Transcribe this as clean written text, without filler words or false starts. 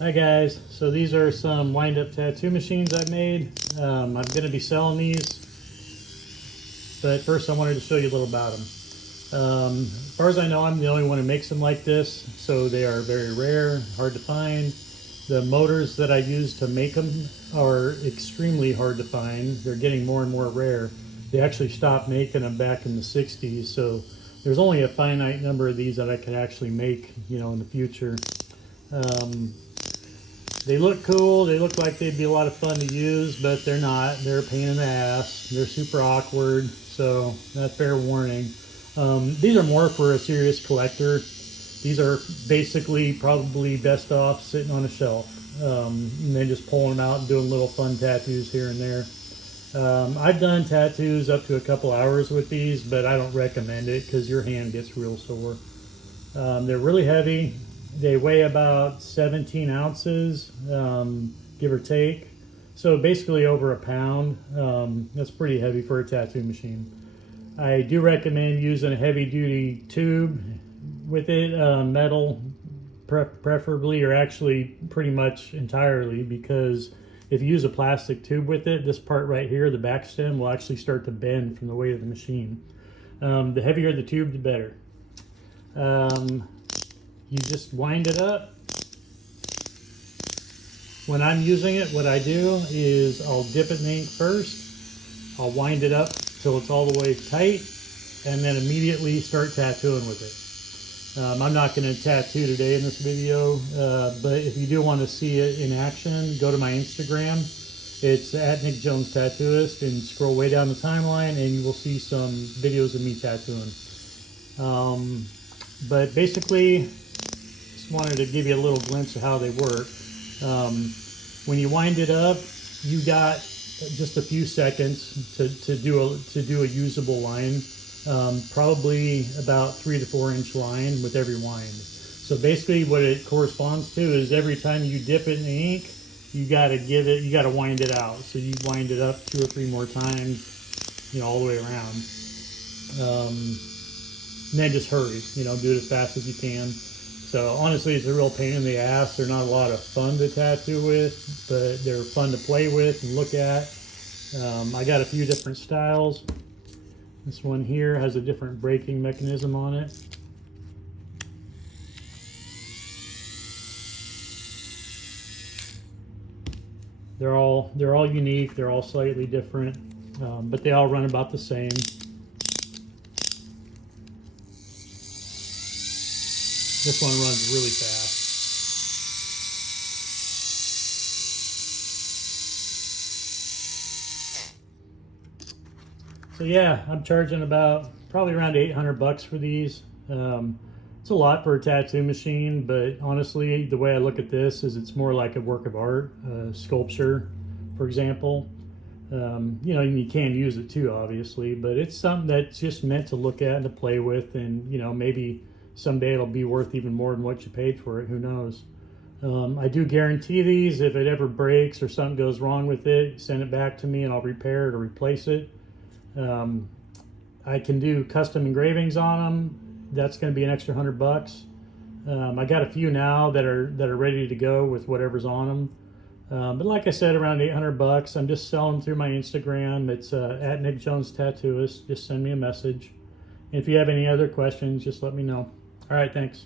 Hi guys, so these are some wind-up tattoo machines I've made. I'm going to be selling these, but first I wanted to show you a little about them. As far as I know, I'm the only one who makes them like this, so they are very rare, hard to find. The motors that I use to make them are extremely hard to find. They're getting more and more rare. They actually stopped making them back in the 60s, so there's only a finite number of these that I could actually make, in the future. They look cool, they look like they'd be a lot of fun to use, but they're not. They're a pain in the ass. They're super awkward, so that's fair warning. These are more for a serious collector. These are basically probably best off sitting on a shelf, and then just pulling them out and doing little fun tattoos here and there. I've done tattoos up to a couple hours with these, but I don't recommend it because your hand gets real sore. They're really heavy. They weigh about 17 ounces, give or take. So basically over a pound. That's pretty heavy for a tattoo machine. I do recommend using a heavy duty tube with it, metal preferably, or actually pretty much entirely, because if you use a plastic tube with it, this part right here, the back stem, will actually start to bend from the weight of the machine. The heavier the tube, the better. You just wind it up. When I'm using it, what I do is I'll dip it in ink first. I'll wind it up till it's all the way tight, and then immediately start tattooing with it. I'm not going to tattoo today in this video, but if you do want to see it in action, go to my Instagram. It's at Nick Jones Tattooist, and scroll way down the timeline and you will see some videos of me tattooing. But basically, wanted to give you a little glimpse of how they work. When you wind it up, you got just a few seconds to do a usable line, probably about 3 to 4 inch line with every wind. So basically what it corresponds to is every time you dip it in the ink, you got to wind it out. So you wind it up 2 or 3 more times, all the way around. And then just hurry, do it as fast as you can. So honestly, it's a real pain in the ass. They're not a lot of fun to tattoo with, but they're fun to play with and look at. I got a few different styles. This one here has a different braking mechanism on it. They're all unique. They're all slightly different, but they all run about the same. This one runs really fast. So yeah, I'm charging probably around 800 bucks for these. It's a lot for a tattoo machine, but honestly, the way I look at this is it's more like a work of art, sculpture, for example. You can use it too, obviously, but it's something that's just meant to look at and to play with, and maybe someday it'll be worth even more than what you paid for it. Who knows? I do guarantee these. If it ever breaks or something goes wrong with it, send it back to me and I'll repair it or replace it. I can do custom engravings on them. That's going to be an extra 100 bucks. I got a few now that are ready to go with whatever's on them. But like I said, around 800 bucks. I'm just selling them through my Instagram. It's at Nick Jones Tattooist. Just send me a message. If you have any other questions, just let me know. All right, thanks.